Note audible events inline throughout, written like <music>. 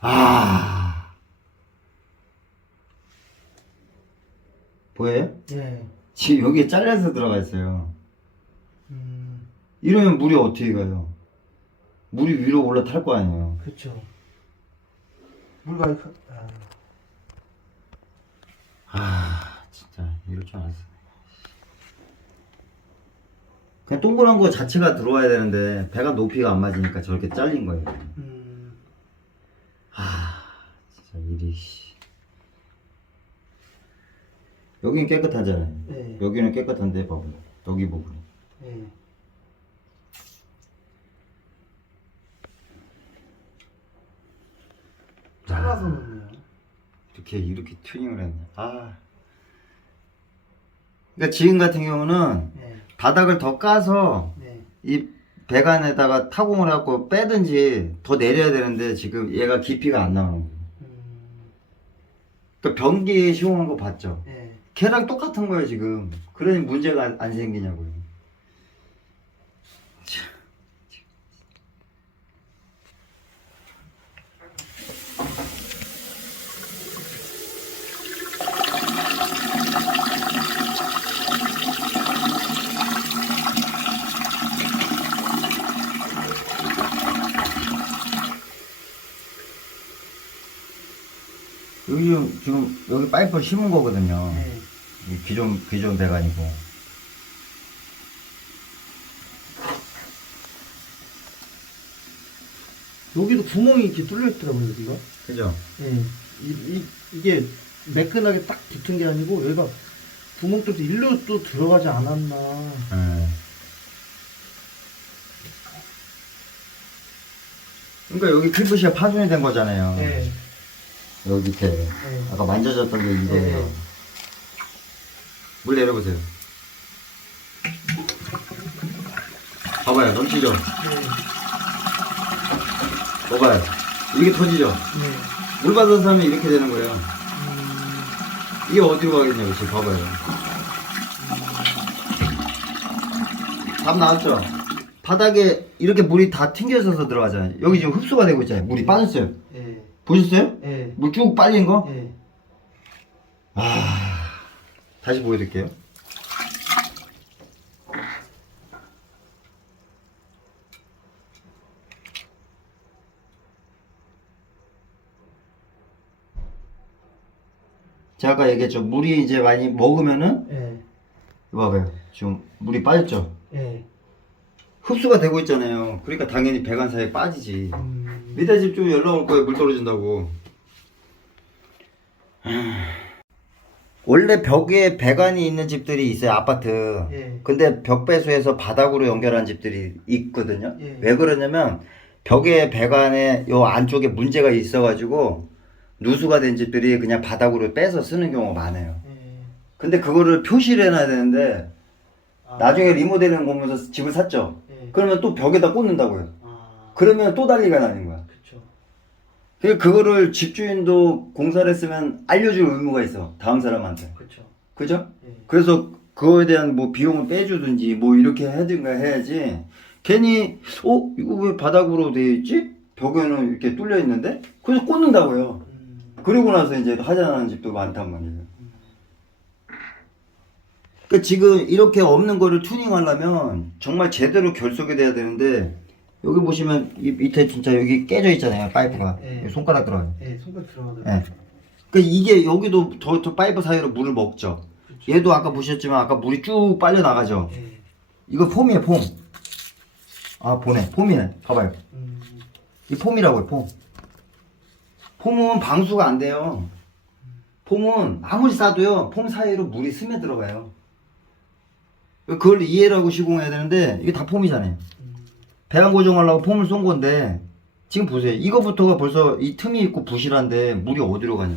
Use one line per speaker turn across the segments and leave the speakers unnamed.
아. 보여요?
예.
지금 여기에 잘려서 들어가 있어요.
음,
이러면 물이 어떻게 가요? 물이 위로 올라탈 거 아니에요.
그렇죠. 물과 아,
아, 진짜 이럴 줄 알았어. 그냥 동그란 거 자체가 들어와야 되는데 배가 높이가 안 맞으니까 저렇게 잘린 거예요.
음,
아, 진짜 일이. 씨. 여기는 깨끗하잖아요.
네.
여기는 깨끗한데 봐봐. 여기 부분.
예. 잘라서 넣네요.
이렇게 이렇게 튜닝을 했네. 아. 그러니까 지금 같은 경우는
네.
바닥을 더 까서
네.
이 배관에다가 타공을 해갖고 빼든지 더 내려야 되는데 지금 얘가 깊이가 안 나오는 거예요.
음,
그러니까 변기 시공한 거 봤죠?
네.
걔랑 똑같은 거예요 지금. 그러니 문제가 안, 안 생기냐고요. 참. 여기 지금, 지금 여기 파이프를 심은 거거든요.
네.
이 기존 기존 배관이고.
여기도 구멍이 이렇게 뚫려 있더라고요, 여기가.
그죠?
예. 이, 이, 이게 매끈하게 딱 붙은 게 아니고 여기가 구멍 뚫도 일로 또 들어가지 않았나.
예. 그러니까 여기 피부시가 파손이 된 거잖아요.
네.
여기 밑에
네.
아까 만져졌던 게 이거예요.
네.
물 내려보세요. 봐봐요, 넘치죠?
네.
봐봐요. 이렇게 터지죠?
네.
물 받은 사람이 이렇게 되는 거예요.
음,
이게 어디로 가겠냐고, 지금 봐봐요. 답 나왔죠? 바닥에 이렇게 물이 다 튕겨져서 들어가잖아요. 여기 지금 흡수가 되고 있잖아요. 물이 빠졌어요.
예.
보셨어요?
예.
물 쭉 빨린 거?
예.
아, 다시 보여드릴게요. 제가 아까 얘기했죠. 물이 이제 많이 먹으면은,
예.
이거 봐봐요. 지금 물이 빠졌죠?
예.
흡수가 되고 있잖아요. 그러니까 당연히 배관 사이에 빠지지.
음,
밑에 집좀 연락 올 거예요. 물 떨어진다고. 원래 벽에 배관이 있는 집들이 있어요. 아파트.
예.
근데 벽 배수해서 바닥으로 연결한 집들이 있거든요.
예.
왜 그러냐면 벽에 배관에 요 안쪽에 문제가 있어 가지고 누수가 된 집들이 그냥 바닥으로 빼서 쓰는 경우가 많아요.
예.
근데 그거를 표시를 해놔야 되는데
아,
나중에 리모델링 보면서 집을 샀죠.
예.
그러면 또 벽에다 꽂는다고요.
아,
그러면 또 난리가 나는.
그쵸.
그 그거를 집주인도 공사를 했으면 알려줄 의무가 있어 다음 사람한테
그쵸.
그죠?
예.
그래서 그거에 대한 뭐 비용을 빼주든지 뭐 이렇게 해든가 해야지 괜히 어 이거 왜 바닥으로 되어 있지? 벽에는 이렇게 뚫려 있는데 그래서 꽂는다고요
음,
그리고 나서 이제 하자는 집도 많단 말이에요 그러니까 지금 이렇게 없는 거를 튜닝하려면 정말 제대로 결속이 돼야 되는데 여기 보시면 이 밑에 진짜 여기 깨져 있잖아요 파이프가
네.
여기 손가락 들어가요
예, 손가락 들어가더라고요.
예. 그러니까 이게 여기도 저, 저 파이프 사이로 물을 먹죠.
그쵸.
얘도 아까 보셨지만 아까 물이 쭉 빨려 나가죠.
예.
이거 폼이에요, 폼. 아, 보네. 폼이네. 봐봐요.
음,
이 폼이라고요, 폼. 폼은 방수가 안 돼요. 폼은 아무리 싸도요, 폼 사이로 물이 스며 들어가요. 그걸 이해를 하고 시공해야 되는데, 이게 다 폼이잖아요.
음,
배관 고정하려고 폼을 쏜 건데, 지금 보세요. 이거부터가 벌써 이 틈이 있고 부실한데, 물이 어디로 가냐.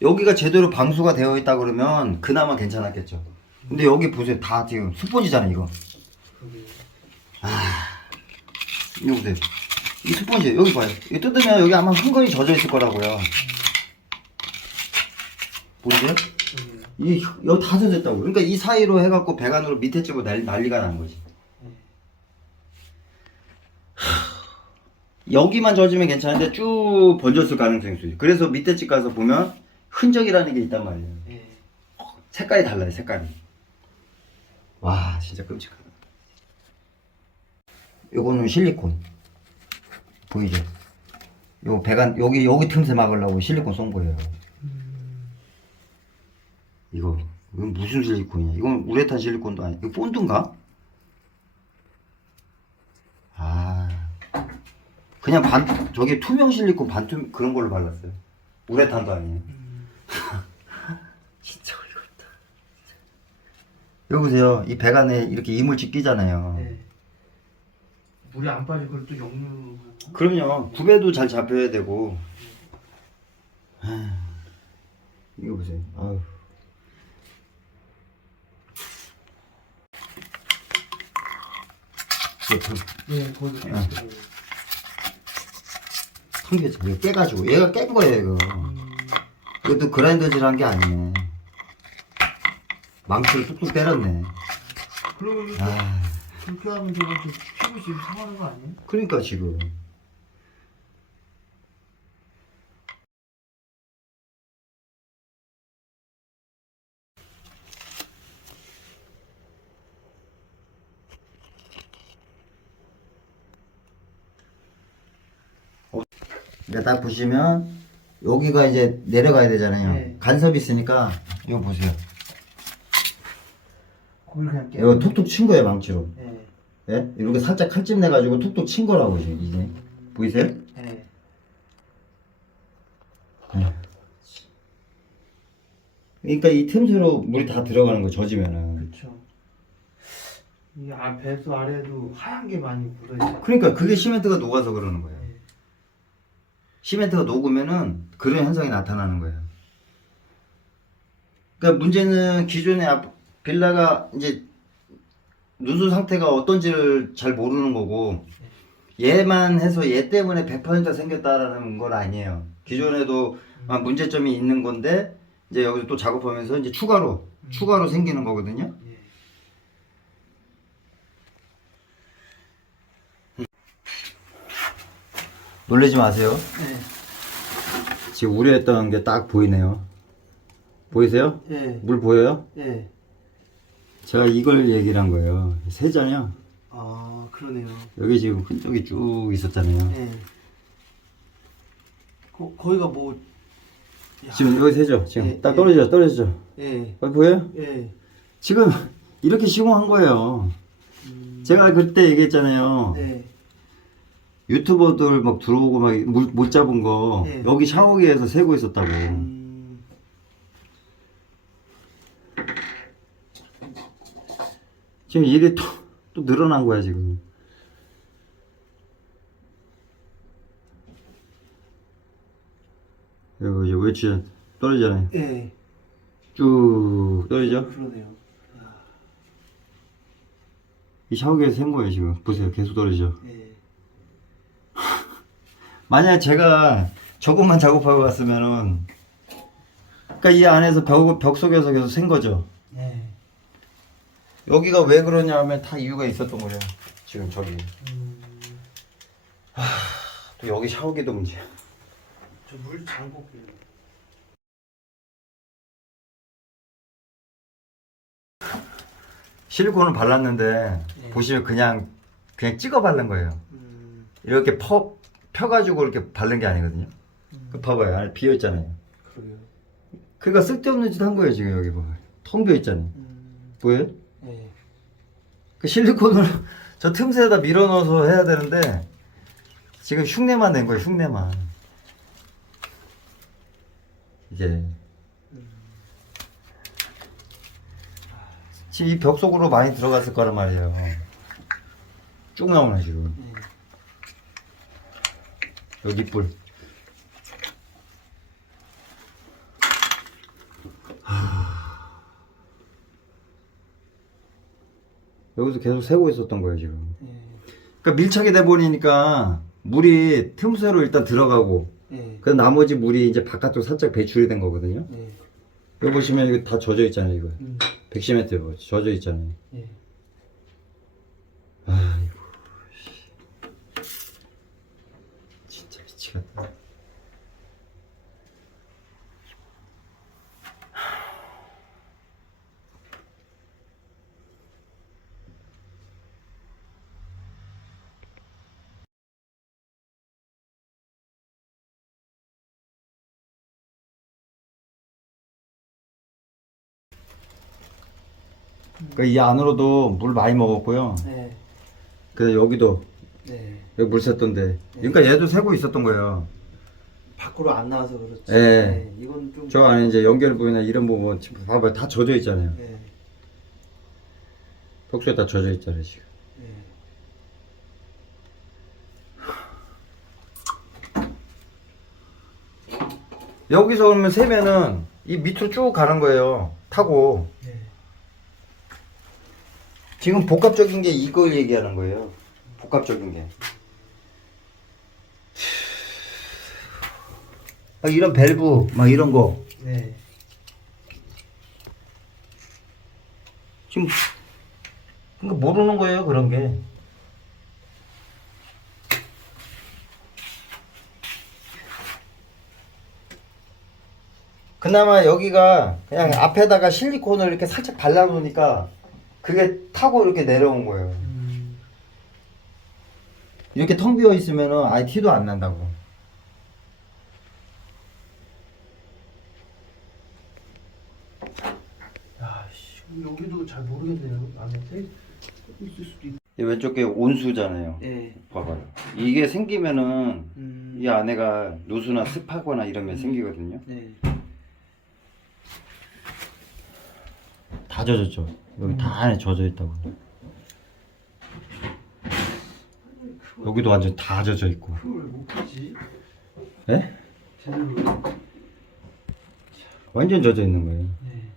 여기가 제대로 방수가 되어 있다 그러면 그나마 괜찮았겠죠. 근데 여기 보세요. 다 지금 스펀지잖아요, 이거.
그러게요.
이거 보세요. 이 스펀지, 여기 봐요. 이거 뜯으면 여기 아마 흥건히 젖어 있을 거라고요. 보이세요?
그러게요.
이, 여기 다 젖었다고. 그러니까 이 사이로 해갖고 배관으로 밑에 쪽으로 난, 난리가 난 거지. 여기만 젖으면 괜찮은데 쭉 번졌을 가능성이 있어요. 그래서 밑에 집 가서 보면 흔적이라는 게 있단 말이에요.
예.
색깔이 달라요, 색깔이. 와, 진짜 끔찍하다. 요거는 실리콘. 보이죠? 요 배관, 여기, 여기 틈새 막으려고 실리콘 쏜 거예요. 이거, 이건 무슨 실리콘이야? 이건 우레탄 실리콘도 아니, 이거 본드인가? 그냥 반, 저기 투명 실리콘 반투, 그런 걸로 발랐어요. 우레탄도 아니에요. <laughs> 진짜 어이가 없다. 여기 보세요. 이 배관에 이렇게 이물질 끼잖아요.
예. 물이 안 빠지고 그걸 또 역류하고.
그럼요. 구배도 잘 잡혀야 되고. 아휴, 이거 보세요. 아유. 이거 텅-
예, 거기.
아. 텅겼죠. 이거 깨가지고. 얘가 깬 거예요, 이거. 이것도 그라인더질 한 게 아니네. 망치를 뚝뚝 때렸네.
그러면 이거
아,
그렇게 하면 저거 저 피부지 상하는 거 아니에요?
그러니까 지금. 이제 딱 보시면 여기가 이제 내려가야 되잖아요.
네.
간섭이 있으니까 이거 보세요.
거기를 그냥 깨.
이거 톡톡 친 거예요 망치로.
예.
예? 이렇게 살짝 칼집 내가지고 톡톡 친 거라고 지금 이제 보이세요?
예.
그러니까 이 틈새로 물이 다 들어가는 거 젖으면은.
그렇죠. 이 아, 배수 아래도 하얀 게 많이 묻어 있어요.
그러니까 그게 시멘트가 녹아서 그러는 거예요. 시멘트가 녹으면은 그런 현상이 나타나는 거예요. 그러니까 문제는 기존의 앞- 빌라가 이제 누수 상태가 어떤지를 잘 모르는 거고 얘만 해서 얘 때문에 100% 생겼다라는 건 아니에요. 기존에도 아, 문제점이 있는 건데 이제 여기서 또 작업하면서 이제 추가로 추가로 생기는 거거든요.
예.
놀라지 마세요.
예.
지금 우려했던 게 딱 보이네요. 보이세요?
예.
물 보여요?
예.
제가 이걸 얘기를 한 거예요. 세잖아요.
아, 그러네요.
여기 지금 흔적이 쭉 있었잖아요.
예. 거, 거기가 뭐, 야.
지금 여기 세죠? 지금
예,
딱
예.
떨어지죠? 떨어지죠?
예.
여기 보여요?
예.
지금 이렇게 시공한 거예요.
음,
제가 그때 얘기했잖아요.
예.
유튜버들 막 들어오고 막 못 잡은 거
예.
여기 샤워기에서 세고 있었다고.
음,
지금 일이 또, 또 늘어난 거야 지금. 여기 이제 웨치 떨어지잖아요.
예.
쭉 떨어지죠?
그러네요.
이 샤워기에서 센 거예요 지금. 보세요 계속 떨어지죠?
예.
만약 제가 저것만 작업하고 갔으면은 그러니까 이 안에서 벽, 벽 속에서 계속 센 거죠.
예.
여기가 왜 그러냐면 다 이유가 있었던 거예요. 지금 저기
음,
또 여기 샤워기도 문제야.
저물 장볼게요.
실리콘을 발랐는데
네.
보시면 그냥 그냥 찍어 바른 거예요.
음,
이렇게 퍼 펴가지고 이렇게 바른 게 아니거든요. 그 봐봐요 안에 비어 있잖아요.
그러게요.
그러니까 쓸데없는 짓 한 거예요 지금 여기 봐. 텅 비어 있잖아요.
음,
보여요?
예.
그 실리콘을 <laughs> 저 틈새에다 밀어 넣어서 해야 되는데 지금 흉내만 낸 거예요 흉내만 이게 지금 이 벽 속으로 많이 들어갔을 거란 말이에요 쭉 나오네 지금
예.
여기 뿔 여기서 계속 새고 있었던 거예요 지금
예.
그러니까 밀착이 돼 버리니까 물이 틈새로 일단 들어가고
예.
그 나머지 물이 이제 바깥으로 살짝 배출이 된 거거든요.
예.
여기 보시면 이거 다 젖어 있잖아요, 이거.
음,
110m 젖어 있잖아요.
예.
아이고. 미치겠다. 그러니까 이 안으로도 물 많이 먹었고요.
네.
그 여기도
네.
여기 물 샜던데. 그러니까 얘도 새고 있었던 거예요.
밖으로 안 나와서 그렇지.
예.
네. 이건 좀.
저 안에 이제 연결 부위나 이런 부분 지금 봐봐요 다 젖어 있잖아요.
네.
벽수에 다 젖어 있잖아요 지금.
네.
여기서 그러면 세면은 이 밑으로 쭉 가는 거예요. 타고.
네.
지금 복합적인 게 이걸 얘기하는 거예요. 복합적인 게. 막 이런 밸브 막 이런 거
네.
지금 그러니까 모르는 거예요 그런 게. 그나마 여기가 그냥 앞에다가 실리콘을 이렇게 살짝 발라놓으니까 그게 타고 이렇게 내려온 거예요.
음.
이렇게 텅 비어 있으면은 아예 티도 안 난다고.
야, 씨. 여기도 잘 모르겠네요. 안에 새 있을 수도 있고.
이 왼쪽 게 온수잖아요.
네.
봐봐요. 이게 생기면은
음.
이 안에가 누수나 습하거나 이러면 생기거든요.
네.
다 젖었죠. 여기 다 안에 젖어 있다고. 여기도 완전 다 젖어 있고.
그걸 못 하지.
예?
제대로.
완전 젖어 있는 거예요.
네.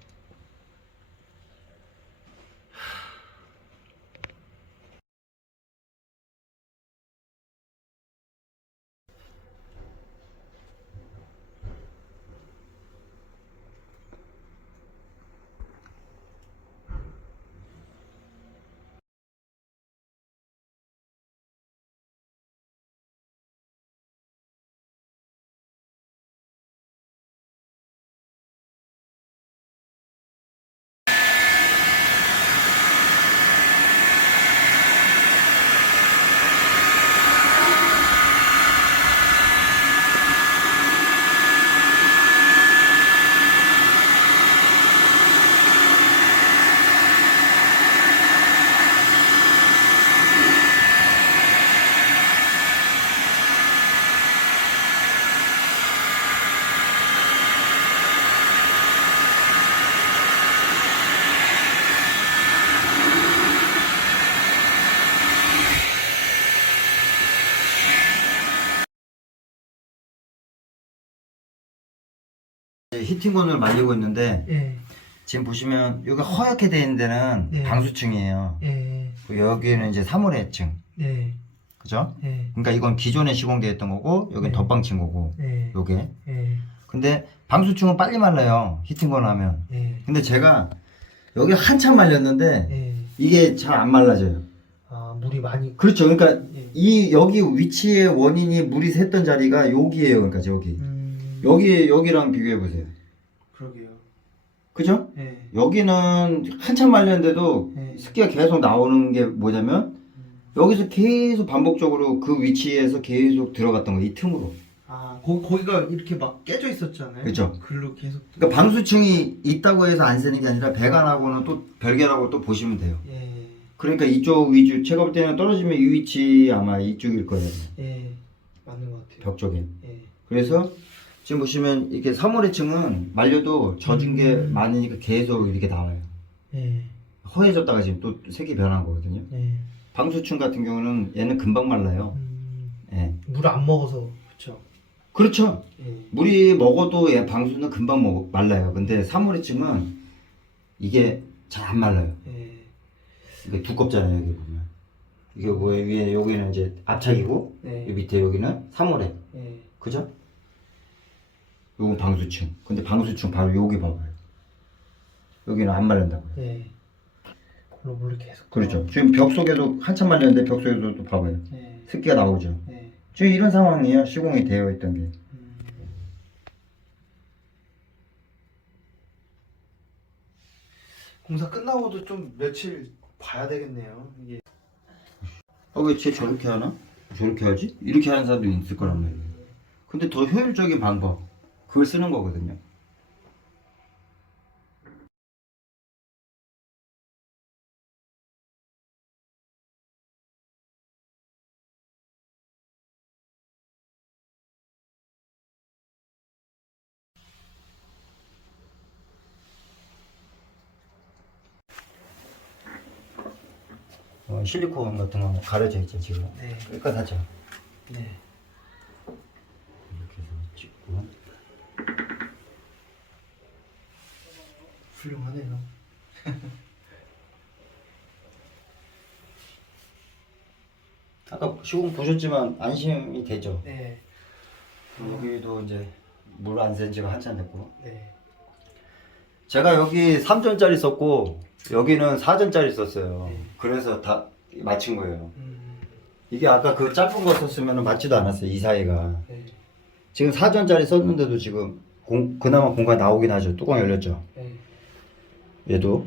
히팅건을 말리고 있는데
예.
지금 보시면 여기 허옇게 돼 있는 데는
예.
방수층이에요.
예.
그리고 여기는 이제 사물해층.
네.
그죠?
예.
그러니까 이건 기존에 시공되어 있던 거고 여긴
네.
덧방친 거고
예.
요게.
예.
근데 방수층은 빨리 말라요. 히팅건 하면.
예.
근데 제가 여기 한참 말렸는데
예.
이게 잘 안 말라져요.
아, 물이 많이.
그렇죠. 그러니까
예.
이 여기 위치의 원인이 물이 샜던 자리가 여기예요. 그러니까 여기.
음.
여기 여기랑 비교해 보세요.
그러게요.
그죠?
예.
여기는 한참 말렸는데도
예.
습기가 계속 나오는 게 뭐냐면
음.
여기서 계속 반복적으로 그 위치에서 계속 들어갔던 거예요. 이 틈으로.
아, 거, 거기가 이렇게 막 깨져 있었잖아요.
그죠.
글로 계속.
그러니까 방수층이 있다고 해서 안 새는 게 아니라 배관하고는 또 별개라고 또 보시면 돼요.
예.
그러니까 이쪽 위주 제가 볼 때는 떨어지면 이 위치 아마 이쪽일 거예요.
예. 맞는 것 같아요.
벽 쪽에.
예.
그래서 지금 보시면 이렇게 사물의층은 말려도 젖은 게
음.
많으니까 계속 이렇게 나와요.
예.
허해졌다가 지금 또 색이 변한 거거든요.
예.
방수층 같은 경우는 얘는 금방 말라요.
음.
예.
물 안 먹어서 그렇죠.
그렇죠.
예.
물이 먹어도 얘 방수는 금방 먹, 말라요. 근데 사물의층은 이게 잘 안 말라요.
예.
이게 두껍잖아요. 여기 보면. 이게 뭐 위에 여기는 이제 앞차기고
네.
이 밑에 여기는 사물에.
예.
그죠? 요건 방수층. 근데 방수층 바로 여기 봐봐요. 여기는 안 말린다고요.
예. 글로 물이 계속.
그렇죠. 지금 벽 속에도 한참 말렸는데 벽 속에도 또 봐봐요.
예.
습기가 나오죠.
예.
지금 이런 상황이에요. 시공이 되어 있던 게.
공사 끝나고도 좀 며칠 봐야 되겠네요. 이게
어, 왜쟤 저렇게 하나? 저렇게 하지? 이렇게 하는 사람도 있을 거란 말이에요. 근데 더 효율적인 방법, 그걸 쓰는 거거든요. 어, 실리콘 같은 거 가려져 있죠, 지금.
네.
여기까지 하죠.
네.
이렇게 해서 찍고.
훌륭하네요.
아까 시공 보셨지만 안심이 되죠.
네.
여기도 이제 물안샌 지가 한참 됐고.
네.
제가 여기 3전짜리 썼고 여기는 4전짜리 썼어요.
네.
그래서 다 맞춘 거예요.
음.
이게 아까 그 짧은 거 썼으면 맞지도 않았어요. 이 사이가.
네.
지금 4전짜리 썼는데도 지금 공, 그나마 공간 나오긴 하죠. 뚜껑 열렸죠.
네.
얘도.